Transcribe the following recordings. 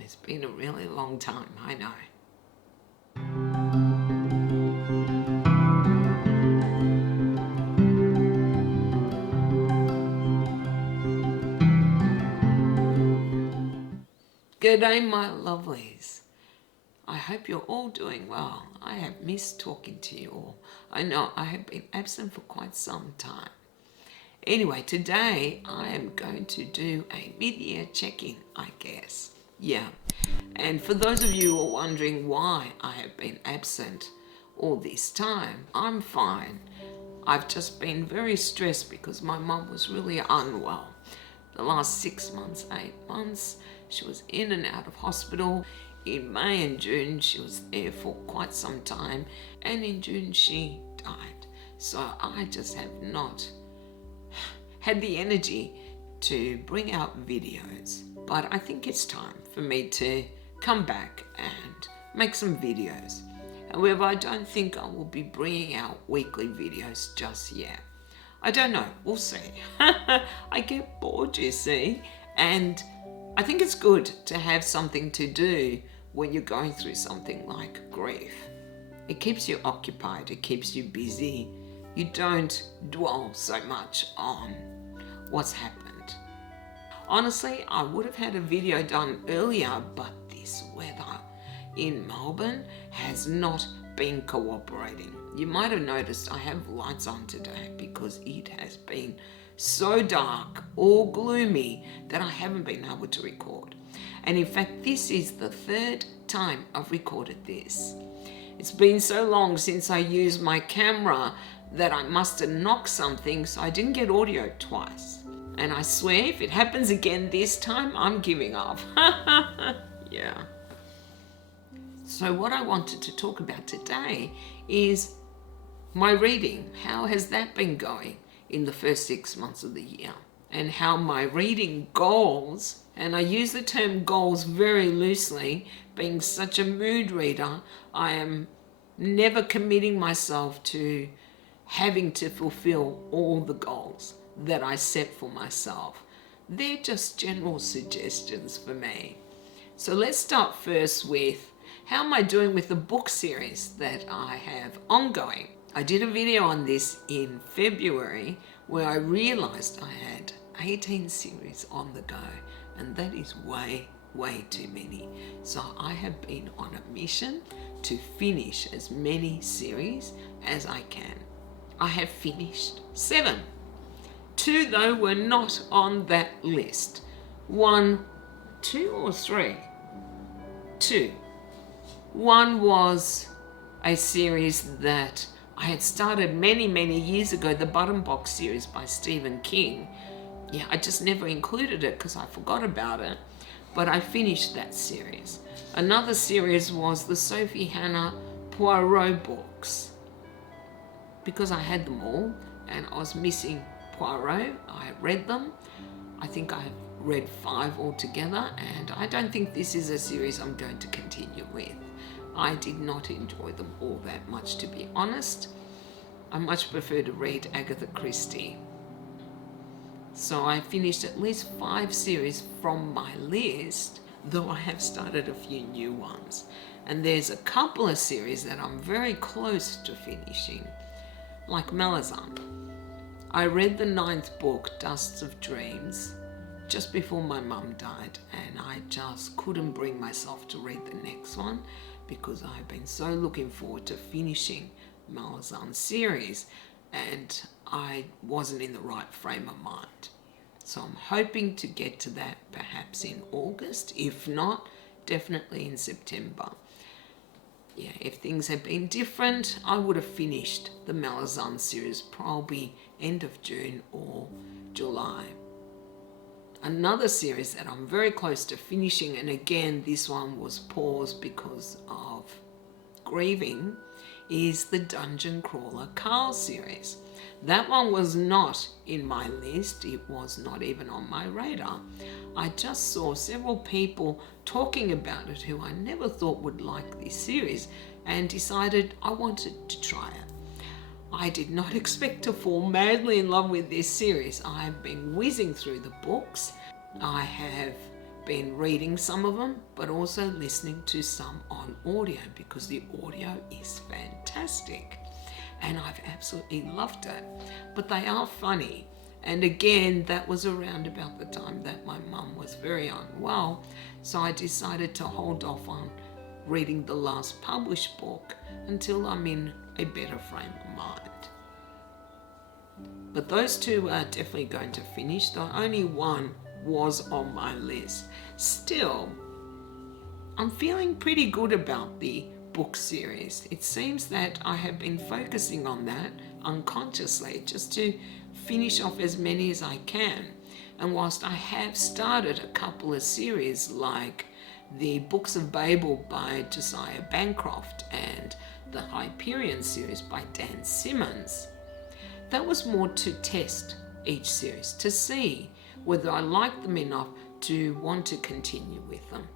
It's been a really long time, I know. Good day, my lovelies. I hope you're all doing well. I have missed talking to you all. I know I have been absent for quite some time. Anyway, today I am going to do a mid-year check-in, I guess. Yeah. And for those of you who are wondering why I have been absent all this time, I'm fine. I've just been very stressed because my mum was really unwell. The last 6 months, 8 months, she was in and out of hospital. In May and June, she was there for quite some time. And in June, she died. So I just have not had the energy to bring out videos. But I think it's time for me to come back and make some videos. However, I don't think I will be bringing out weekly videos just yet. I don't know, we'll see. I get bored, you see, and I think it's good to have something to do when you're going through something like grief. It keeps you occupied, it keeps you busy. You don't dwell so much on what's happened. Honestly, I would have had a video done earlier, but this weather in Melbourne has not been cooperating. You might have noticed I have lights on today because it has been so dark or gloomy that I haven't been able to record. And in fact, this is the third time I've recorded this. It's been so long since I used my camera that I must have knocked something, so I didn't get audio twice. And I swear, if it happens again this time, I'm giving up. Yeah. So what I wanted to talk about today is my reading. How has that been going in the first 6 months of the year? And how my reading goals, and I use the term goals very loosely, being such a mood reader, I am never committing myself to having to fulfill all the goals that I set for myself. They're just general suggestions for me. So let's start first with how am I doing with the book series that I have ongoing. I did a video on this in February where I realized I had 18 series on the go, and that is way too many. So I have been on a mission to finish as many series as I can. I have finished 7. 2 though were not on that list. 1, 2 or 3? 2. One was a series that I had started many years ago, the Button Box series by Stephen King. Yeah, I just never included it because I forgot about it, but I finished that series. Another series was the Sophie Hannah Poirot books. Because I had them all and I was missing Poirot, I read them. I think I've read 5 altogether, and I don't think this is a series I'm going to continue with. I did not enjoy them all that much, to be honest. I much prefer to read Agatha Christie. So I finished at least 5 series from my list, though I have started a few new ones. And there's a couple of series that I'm very close to finishing, like Malazan. I read the 9th book, Dusts of Dreams, just before my mum died, and I just couldn't bring myself to read the next one because I've been so looking forward to finishing Malazan series, and I wasn't in the right frame of mind. So I'm hoping to get to that perhaps in August, if not, definitely in September. Yeah, if things had been different, I would have finished the Malazan series probably end of June or July. Another series that I'm very close to finishing, and again this one was paused because of grieving, is the Dungeon Crawler Carl series. That one was not in my list, it was not even on my radar. I just saw several people talking about it who I never thought would like this series and decided I wanted to try it. I did not expect to fall madly in love with this series. I have been whizzing through the books. I have been reading some of them, but also listening to some on audio because the audio is fantastic. And I've absolutely loved it. But they are funny. And again, that was around about the time that my mum was very unwell. So I decided to hold off on reading the last published book until I'm in a better frame of mind. But those two are definitely going to finish, though only one was on my list. Still, I'm feeling pretty good about the book series. It seems that I have been focusing on that unconsciously just to finish off as many as I can. And whilst I have started a couple of series like the Books of Babel by Josiah Bancroft and the Hyperion series by Dan Simmons, that was more to test each series, to see whether I like them enough to want to continue with them.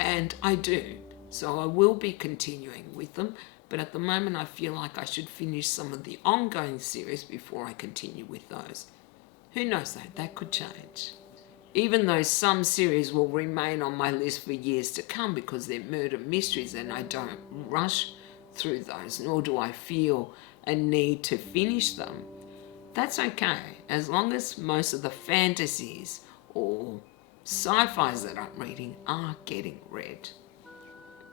And I do, so I will be continuing with them, but at the moment I feel like I should finish some of the ongoing series before I continue with those. Who knows though, that could change. Even though some series will remain on my list for years to come because they're murder mysteries and I don't rush through those, nor do I feel a need to finish them. That's okay, as long as most of the fantasies or sci-fis that I'm reading are getting read.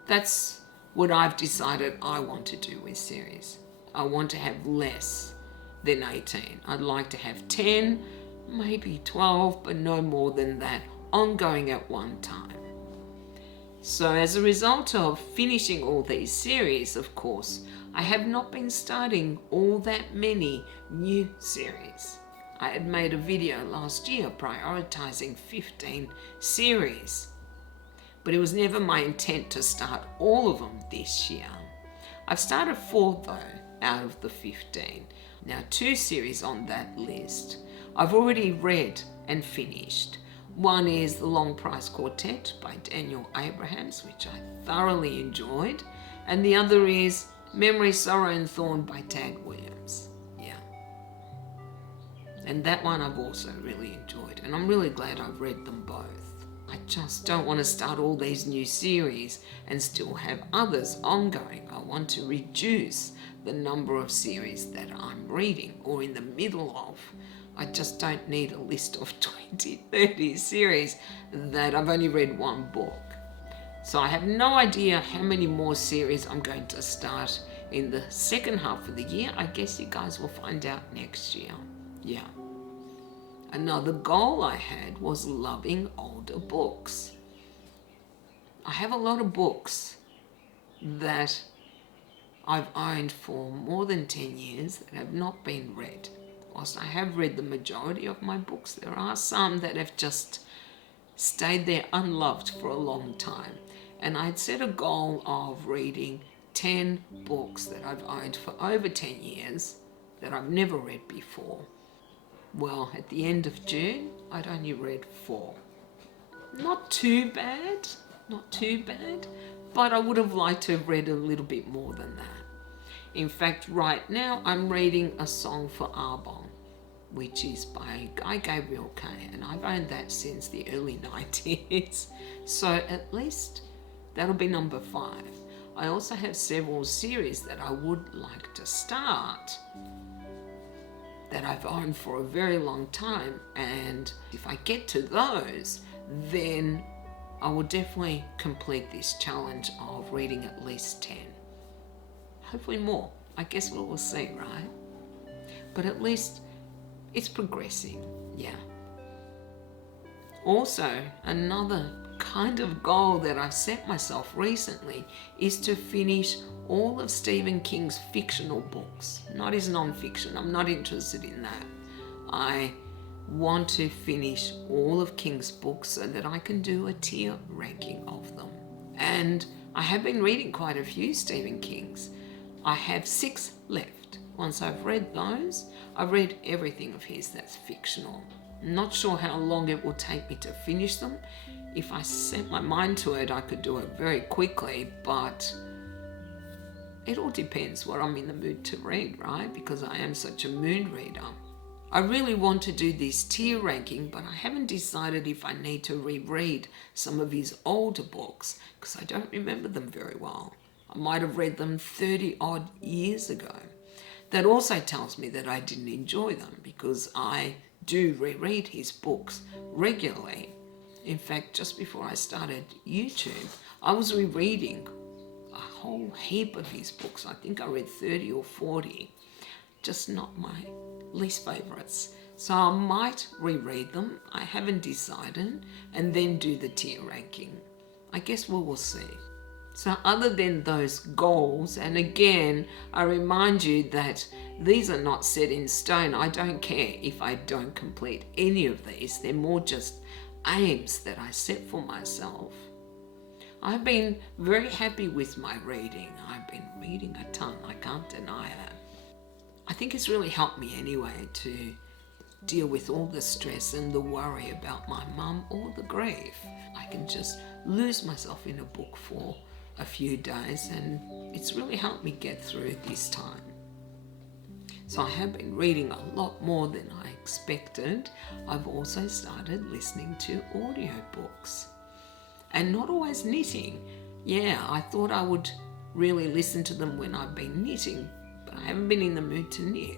That's what I've decided I want to do with series. I want to have less than 18. I'd like to have 10, maybe 12, but no more than that, ongoing at one time. So as a result of finishing all these series, of course, I have not been starting all that many new series. I had made a video last year prioritizing 15 series, but it was never my intent to start all of them this year. I've started 4 though out of the 15. Now 2 series on that list I've already read and finished. One is The Long Price Quartet by Daniel Abrahams, which I thoroughly enjoyed, and the other is Memory, Sorrow and Thorn by Tad Williams. Yeah. And that one I've also really enjoyed, and I'm really glad I've read them both. I just don't want to start all these new series and still have others ongoing. I want to reduce the number of series that I'm reading or in the middle of. I just don't need a list of 20, 30 series that I've only read one book. So I have no idea how many more series I'm going to start in the second half of the year. I guess you guys will find out next year. Yeah. Another goal I had was loving older books. I have a lot of books that I've owned for more than 10 years that have not been read. Whilst I have read the majority of my books, there are some that have just stayed there unloved for a long time. And I'd set a goal of reading 10 books that I've owned for over 10 years that I've never read before. Well, at the end of June, I'd only read 4. Not too bad, but I would have liked to have read a little bit more than that. In fact, right now, I'm reading A Song for Arbonne, which is by Guy Gabriel Kay, and I've owned that since the early 90s. So at least that'll be number 5. I also have several series that I would like to start that I've owned for a very long time, and if I get to those, then I will definitely complete this challenge of reading at least 10. Hopefully more. I guess we'll see, right? But at least it's progressing, yeah. Also, another kind of goal that I've set myself recently is to finish all of Stephen King's fictional books, not his non-fiction. I'm not interested in that. I want to finish all of King's books so that I can do a tier ranking of them. And I have been reading quite a few Stephen King's. I have 6 left. Once I've read those, I've read everything of his that's fictional. I'm not sure how long it will take me to finish them. If I set my mind to it, I could do it very quickly, but it all depends what I'm in the mood to read, right? Because I am such a mood reader. I really want to do this tier ranking, but I haven't decided if I need to reread some of his older books because I don't remember them very well. I might have read them 30 odd years ago. That also tells me that I didn't enjoy them because I do reread his books regularly. In fact, just before I started YouTube, I was rereading a whole heap of his books. I think I read 30 or 40, just not my least favourites. So I might reread them, I haven't decided, and then do the tier ranking. I guess we will see. So other than those goals, and again, I remind you that these are not set in stone. I don't care if I don't complete any of these. They're more just aims that I set for myself. I've been very happy with my reading. I've been reading a ton, I can't deny it. I think it's really helped me anyway to deal with all the stress and the worry about my mum or the grief. I can just lose myself in a book for a few days, and it's really helped me get through this time. So I have been reading a lot more than I expected. I've also started listening to audiobooks, and not always knitting. Yeah, I thought I would really listen to them when I've been knitting, but I haven't been in the mood to knit.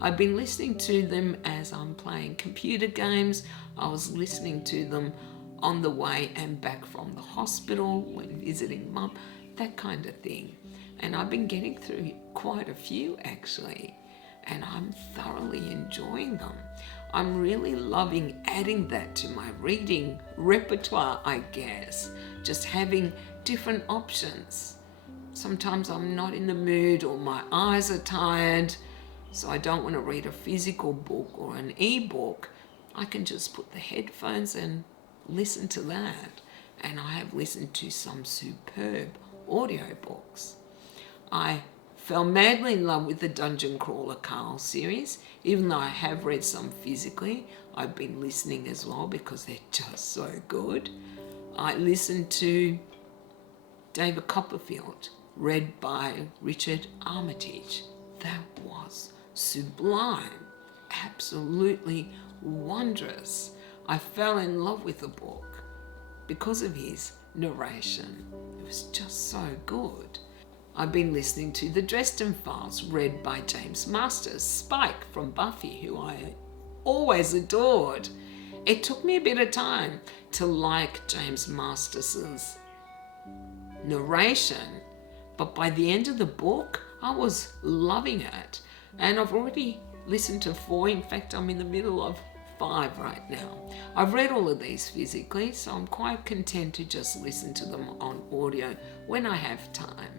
I've been listening to them as I'm playing computer games. I was listening to them on the way and back from the hospital when visiting mum, that kind of thing. And I've been getting through quite a few actually, and I'm thoroughly enjoying them. I'm really loving adding that to my reading repertoire, I guess. Just having different options. Sometimes I'm not in the mood or my eyes are tired, so I don't want to read a physical book or an e-book. I can just put the headphones and listen to that. And I have listened to some superb audiobooks. I fell madly in love with the Dungeon Crawler Carl series. Even though I have read some physically, I've been listening as well because they're just so good. I listened to David Copperfield, read by Richard Armitage. That was sublime, absolutely wondrous. I fell in love with the book because of his narration. It was just so good. I've been listening to The Dresden Files, read by James Masters, Spike from Buffy, who I always adored. It took me a bit of time to like James Masters' narration, but by the end of the book, I was loving it. And I've already listened to 4. In fact, I'm in the middle of 5 right now. I've read all of these physically, so I'm quite content to just listen to them on audio when I have time.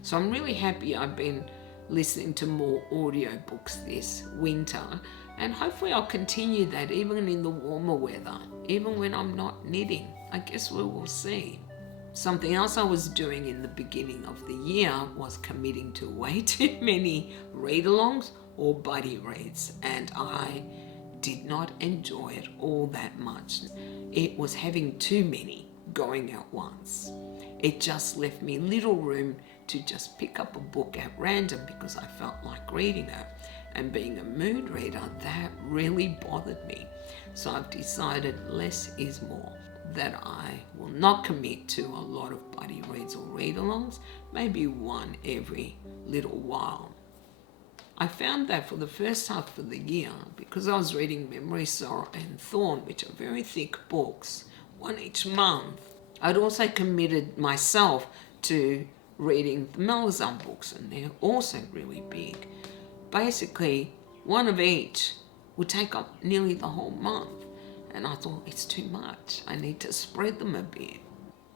So I'm really happy I've been listening to more audiobooks this winter, and hopefully I'll continue that even in the warmer weather, even when I'm not knitting. I guess we will see. Something else I was doing in the beginning of the year was committing to way too many read-alongs or buddy reads, and I did not enjoy it all that much. It was having too many going at once. It just left me little room to just pick up a book at random because I felt like reading it. And being a mood reader, that really bothered me. So I've decided less is more, that I will not commit to a lot of buddy reads or read-alongs, maybe one every little while. I found that for the first half of the year, because I was reading Memory, Sorrow and Thorn, which are very thick books, one each month, I'd also committed myself to reading the Malazan books, and they're also really big. Basically, one of each would take up nearly the whole month, and I thought it's too much. I need to spread them a bit.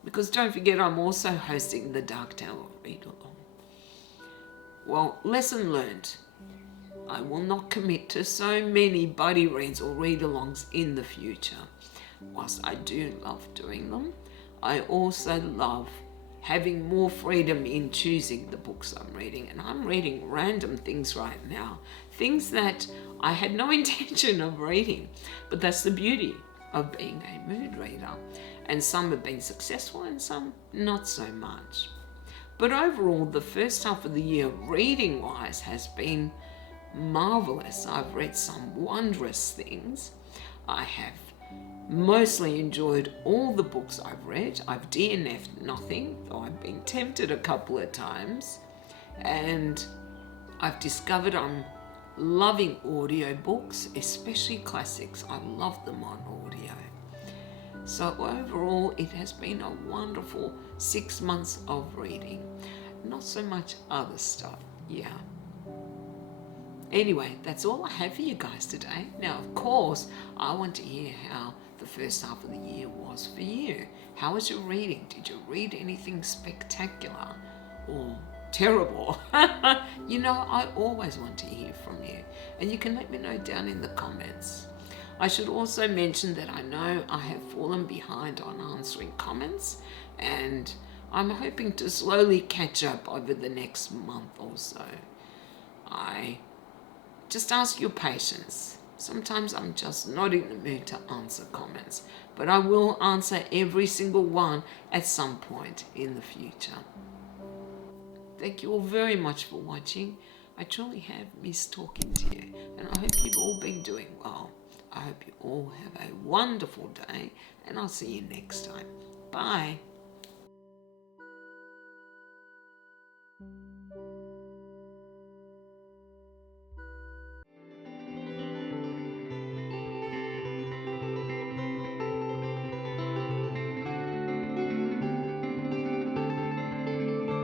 Because don't forget, I'm also hosting the Dark Tower read-along. Well, lesson learned. I will not commit to so many buddy reads or read-alongs in the future. Whilst I do love doing them, I also love having more freedom in choosing the books I'm reading. And I'm reading random things right now, things that I had no intention of reading. But that's the beauty of being a mood reader. And some have been successful and some not so much. But overall, the first half of the year, reading-wise, has been marvelous. I've read some wondrous things. I have mostly enjoyed all the books I've read. I've DNF'd nothing, though I've been tempted a couple of times. And I've discovered I'm loving audiobooks, especially classics. I love them on audio. So overall, it has been a wonderful 6 months of reading. Not so much other stuff, yeah. Anyway, that's all I have for you guys today. Now, of course, I want to hear how the first half of the year was for you. How was your reading? Did you read anything spectacular or terrible? You know, I always want to hear from you, and you can let me know down in the comments. I should also mention that I know I have fallen behind on answering comments, and I'm hoping to slowly catch up over the next month or so. I just ask your patience. Sometimes I'm just not in the mood to answer comments, but I will answer every single one at some point in the future. Thank you all very much for watching. I truly have missed talking to you, and I hope you've all been doing well. I hope you all have a wonderful day, and I'll see you next time. Bye.